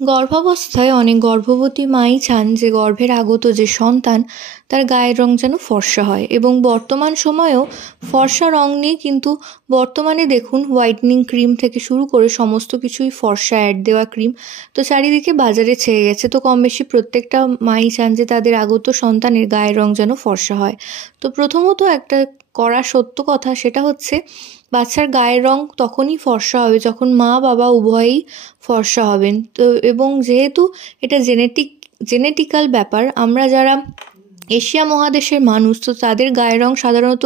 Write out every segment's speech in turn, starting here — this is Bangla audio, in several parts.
গর্ভাবস্থায় অনেক গর্ভবতী মাই চান যে গর্ভের আগত যে সন্তান তার গায়ের রং যেন ফর্সা হয়, এবং বর্তমান সময়েও ফর্সা রং নিয়ে কিন্তু বর্তমানে দেখুন হোয়াইটনিং ক্রিম থেকে শুরু করে সমস্ত কিছুই ফর্সা অ্যাড দেওয়া ক্রিম তো চারিদিকে বাজারে ছেয়ে গেছে। তো কম বেশি প্রত্যেকটা মাই চান যে তাদের আগত সন্তানের গায়ের রং যেন ফর্সা হয়। তো প্রথমত একটা করা সত্য কথা, সেটা হচ্ছে বাচ্চার গায়ের রং তখনই ফর্সা হবে যখন মা বাবা উভয়েই ফর্সা হবেন। তো এবং যেহেতু এটা জেনেটিক্যাল ব্যাপার, আমরা যারা এশিয়া মহাদেশের মানুষ, তো তাদের গায়ের রং সাধারণত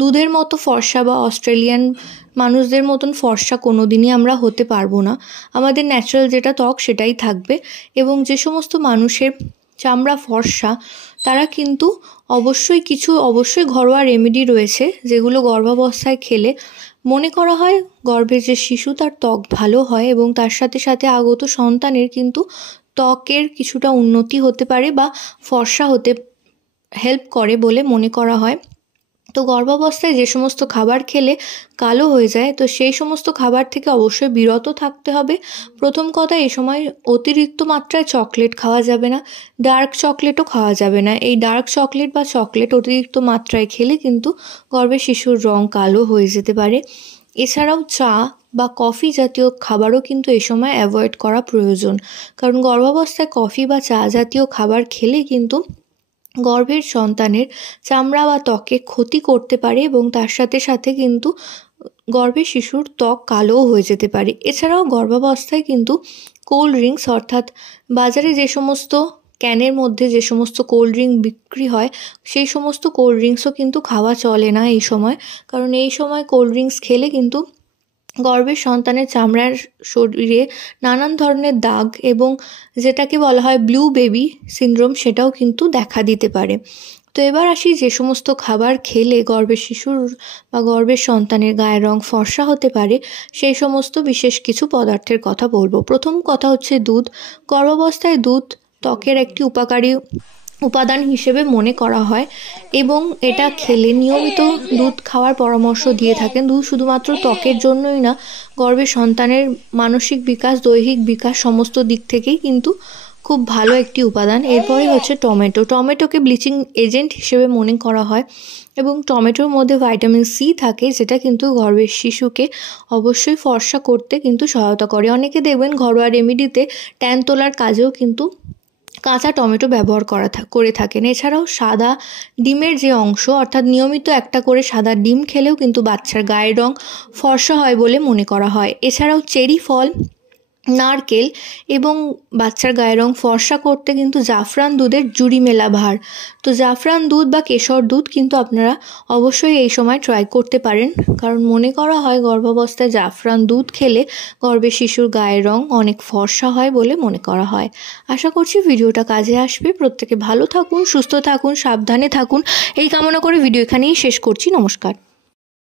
দুধের মতো ফর্সা বা অস্ট্রেলিয়ান মানুষদের মতন ফর্সা কোনো দিনই আমরা হতে পারবো না। আমাদের ন্যাচারাল যেটা ত্বক সেটাই থাকবে। এবং যে সমস্ত মানুষের চামড়া ফর্সা তারা কিন্তু অবশ্যই ঘরোয়া রেমেডি রয়েছে যেগুলো গর্ভাবস্থায় খেলে মনে করা হয় গর্ভের যে শিশু তার ত্বক ভালো হয়, এবং তার সাথে সাথে আগত সন্তানের কিন্তু ত্বকের কিছুটা উন্নতি হতে পারে বা ফর্সা হতে হেল্প করে বলে মনে করা হয়। তো গর্ভাবস্থায় যে সমস্ত খাবার খেলে কালো হয়ে যায়, তো সেই সমস্ত খাবার থেকে অবশ্যই বিরত থাকতে হবে। প্রথম কথা, এই সময় অতিরিক্ত মাত্রায় চকলেট খাওয়া যাবে না, ডার্ক চকলেটও খাওয়া যাবে না। এই ডার্ক চকলেট অতিরিক্ত মাত্রায় খেলে কিন্তু গর্ভের শিশুর রং কালো হয়ে যেতে পারে। এছাড়াও চা বা কফি জাতীয় খাবারও কিন্তু এই সময় অ্যাভয়েড করা প্রয়োজন, কারণ গর্ভাবস্থায় কফি বা চা জাতীয় খাবার খেলে কিন্তু গর্ভের সন্তানের চামড়া বা ত্বকে ক্ষতি করতে পারে, এবং তার সাথে সাথে কিন্তু গর্ভের শিশুর ত্বক কালোও হয়ে যেতে পারে। এছাড়াও গর্ভাবস্থায় কিন্তু কোল্ড ড্রিঙ্কস, অর্থাৎ বাজারে যে সমস্ত ক্যানের মধ্যে যে সমস্ত কোল্ড ড্রিঙ্ক বিক্রি হয় সেই সমস্ত কোল্ড ড্রিঙ্কসও কিন্তু খাওয়া চলে না এই সময়, কারণ এই সময় কোল্ড ড্রিঙ্কস খেলে কিন্তু গর্ভের সন্তানের চামড়ার শরীরে নানান ধরনের দাগ এবং যেটাকে বলা হয় ব্লু বেবি সিনড্রোম সেটাও কিন্তু দেখা দিতে পারে। তো এবার আসি যে সমস্ত খাবার খেলে গর্ভের শিশুর বা গর্ভের সন্তানের গায়ের রং ফর্সা হতে পারে সেই সমস্ত বিশেষ কিছু পদার্থের কথা বলবো। প্রথম কথা হচ্ছে দুধ। গর্ভাবস্থায় দুধ ত্বকের একটি উপকারী উপাদান হিসেবে মনে করা হয়, এবং এটা খেলে নিয়মিত দুধ খাওয়ার পরামর্শ দিয়ে থাকেন। দুধ শুধুমাত্র ত্বকের জন্যই না, গর্ভের সন্তানের মানসিক বিকাশ, দৈহিক বিকাশ সমস্ত দিক থেকেই কিন্তু খুব ভালো একটি উপাদান। এরপরে হচ্ছে টমেটোকে ব্লিচিং এজেন্ট হিসেবে মনে করা হয়, এবং টমেটোর মধ্যে ভাইটামিন সি থাকে যেটা কিন্তু গর্ভের শিশুকে অবশ্যই ফর্সা করতে কিন্তু সহায়তা করে। অনেকে দেখবেন ঘরোয়া রেমেডিতে ট্যান তোলার কাজেও কিন্তু কাঁচা টমেটো ব্যবহার করে থাকেন। এছাড়াও সাদা ডিমের যে অংশ, অর্থাৎ নিয়মিত একটা করে সাদা ডিম খেলেও কিন্তু বাচ্চার গায়ের রং ফর্সা হয় বলে মনে করা হয়। এছাড়াও চেরি ফল, নারকেল এবং বাচ্চার গায়ের রং ফর্সা করতে কিন্তু জাফরান দুধের জুড়ি মেলা ভার, তো জাফরান দুধ বা কেশর দুধ কিন্তু আপনারা অবশ্যই এই সময় ট্রাই করতে পারেন, কারণ মনে করা হয় গর্ভাবস্থায় জাফরান দুধ খেলে গর্ভের শিশুর গায়ের রং অনেক ফর্সা হয় বলে মনে করা হয়। আশা করছি ভিডিওটা কাজে আসবে। প্রত্যেকে ভালো থাকুন, সুস্থ থাকুন, সাবধানে থাকুন এই কামনা করে ভিডিও এখানেই শেষ করছি। নমস্কার।